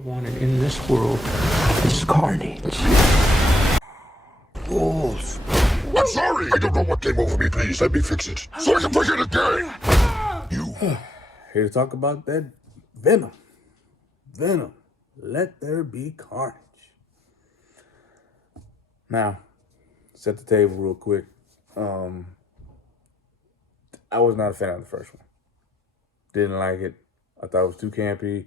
wanted in this world is Carnage. Rules. I'm sorry. I don't know what came over me. Please let me fix it so I can play it again. You. Here to talk about that Venom. Venom. Let there be carnage. Now, set the table real quick. I was not a fan of the first one. Didn't like it. I thought it was too campy.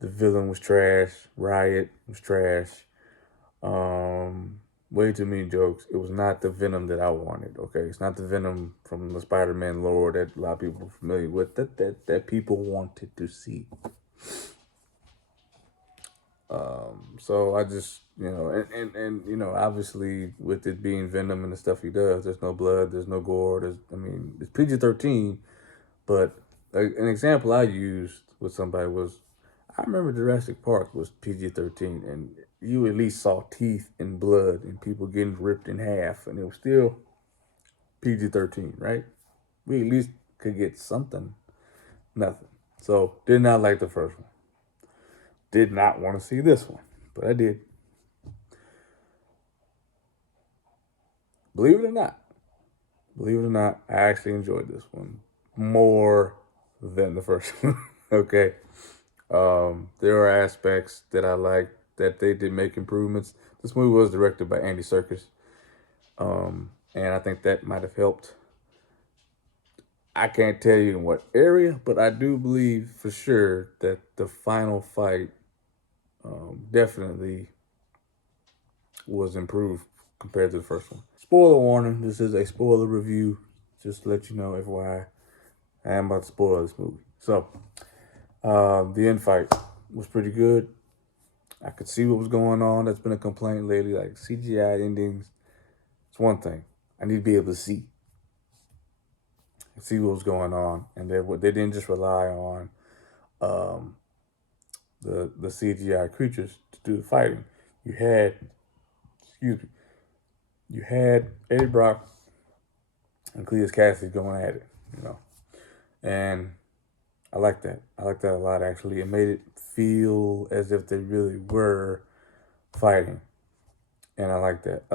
The villain was trash. Riot was trash. Way too many jokes. It was not the Venom that I wanted. Okay, it's not the Venom from the Spider-Man lore that a lot of people are familiar with. That people wanted to see. So I just, and obviously with it being Venom and the stuff he does, there's no blood, there's no gore. It's PG-13, but an example I used with somebody was, I remember Jurassic Park was PG-13, and you at least saw teeth and blood and people getting ripped in half, and it was still PG-13, right? We at least could get something. Nothing. So did not like the first one. Did not want to see this one, but I did. Believe it or not, I actually enjoyed this one more than the first one. Okay. There are aspects that I like that they did make improvements. This movie was directed by Andy Serkis. And I think that might have helped. I can't tell you in what area, but I do believe for sure that the final fight definitely was improved compared to the first one. Spoiler warning, this is a spoiler review. Just to let you know, FYI, I am about to spoil this movie. So, the end fight was pretty good. I could see what was going on. That's been a complaint lately, like CGI endings. It's one thing. I need to be able to see what was going on. And they didn't just rely on the CGI creatures to do the fighting. You had Eddie Brock and Cletus Cassidy going at it, and I like that. I like that a lot, actually. It made it feel as if they really were fighting, and I like that.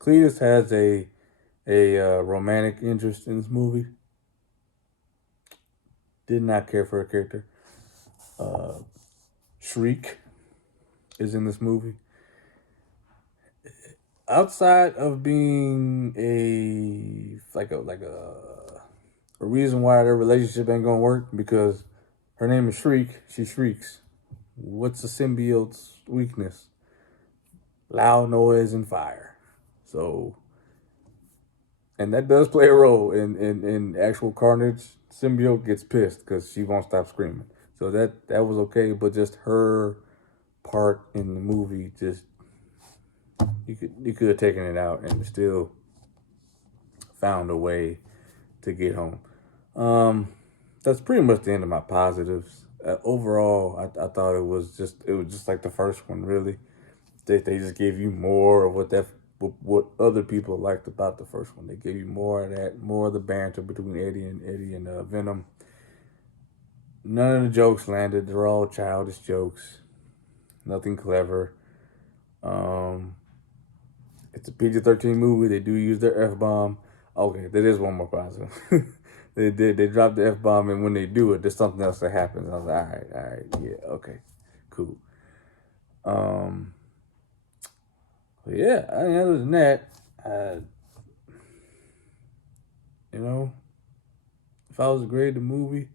Cletus has a romantic interest in this movie. Did not care for her character. Shriek is in this movie. Outside of being a reason why their relationship ain't gonna work, because her name is Shriek, she shrieks. What's a symbiote's weakness? Loud noise and fire. So, and that does play a role in actual Carnage. Symbiote gets pissed because she won't stop screaming. So that was okay, but just her part in the movie, just you could have taken it out and still found a way to get home. That's pretty much the end of my positives. Overall, I thought it was just like the first one, really. They just gave you more of what other people liked about the first one. They gave you more of that, more of the banter between Eddie and Venom. None of the jokes landed. They're all childish jokes. Nothing clever. It's a PG-13 movie. They do use their F-bomb. Okay, that is one more positive. They drop the F-bomb, and when they do it, there's something else that happens. I was like, all right, yeah, okay, cool. But yeah, other than that, if I was to grade the movie,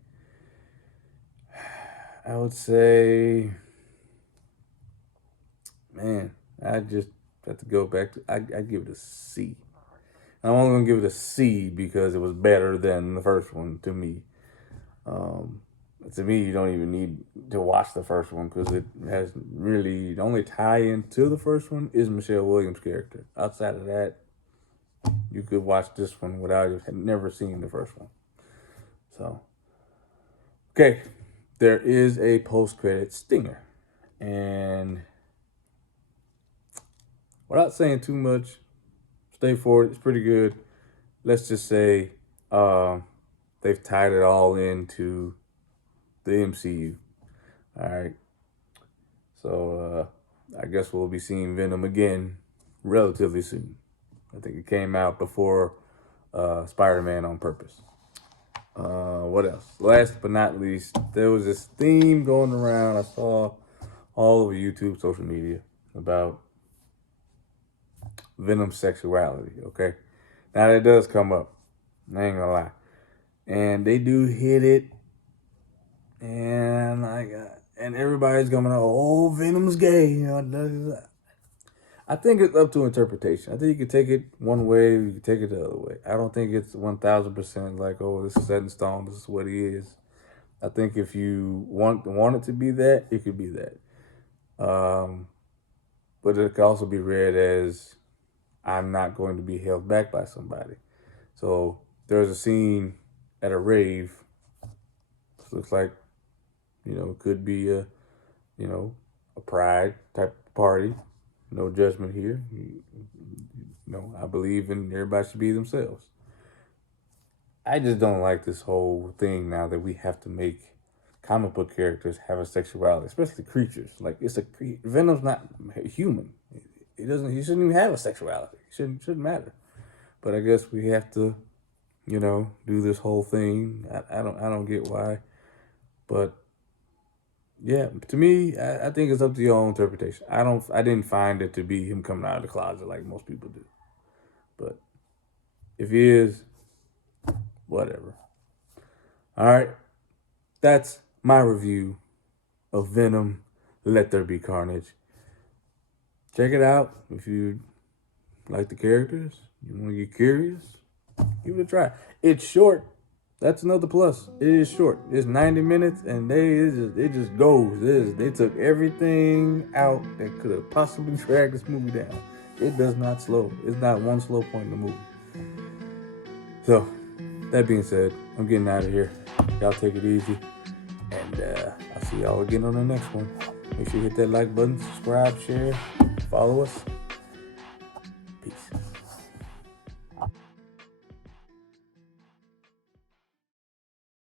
I would say, man, I just have to go back to, I give it a C. I'm only going to give it a C because it was better than the first one to me. To me, you don't even need to watch the first one because it has really, the only tie-in to the first one is Michelle Williams' character. Outside of that, you could watch this one without never seeing the first one. So, okay, there is a post-credit stinger. And without saying too much, stay forward, it's pretty good. Let's just say they've tied it all into the MCU. All right. So I guess we'll be seeing Venom again relatively soon. I think it came out before Spider-Man on purpose. What else? Last but not least, there was this theme going around. I saw all over YouTube, social media, about Venom's sexuality. Okay, now that does come up. I ain't gonna lie, and they do hit it, and and everybody's going, "Oh, Venom's gay." You know, blah, blah, blah. I think it's up to interpretation. I think you can take it one way, you can take it the other way. I don't think it's 1,000% like, oh, this is set in stone. This is what he is. I think if you want it to be that, it could be that. But it could also be read as, I'm not going to be held back by somebody. So there's a scene at a rave. This looks like, it could be a pride type party. No judgment here. I believe in everybody should be themselves. I just don't like this whole thing now that we have to make comic book characters have a sexuality, especially creatures. Like, Venom's not human. He shouldn't even have a sexuality. It shouldn't matter. But I guess we have to, do this whole thing. I don't get why. But yeah, to me, I think it's up to your own interpretation. I didn't find it to be him coming out of the closet like most people do. But if he is, whatever. All right. That's my review of Venom, Let There Be Carnage. Check it out if you like the characters. You want to get curious, give it a try. It's short. That's another plus. It is short. It's 90 minutes, and it just goes. They took everything out that could have possibly dragged this movie down. It does not slow. It's not one slow point in the movie. So, that being said, I'm getting out of here. Y'all take it easy, and I'll see y'all again on the next one. Make sure you hit that like button, subscribe, share, follow us.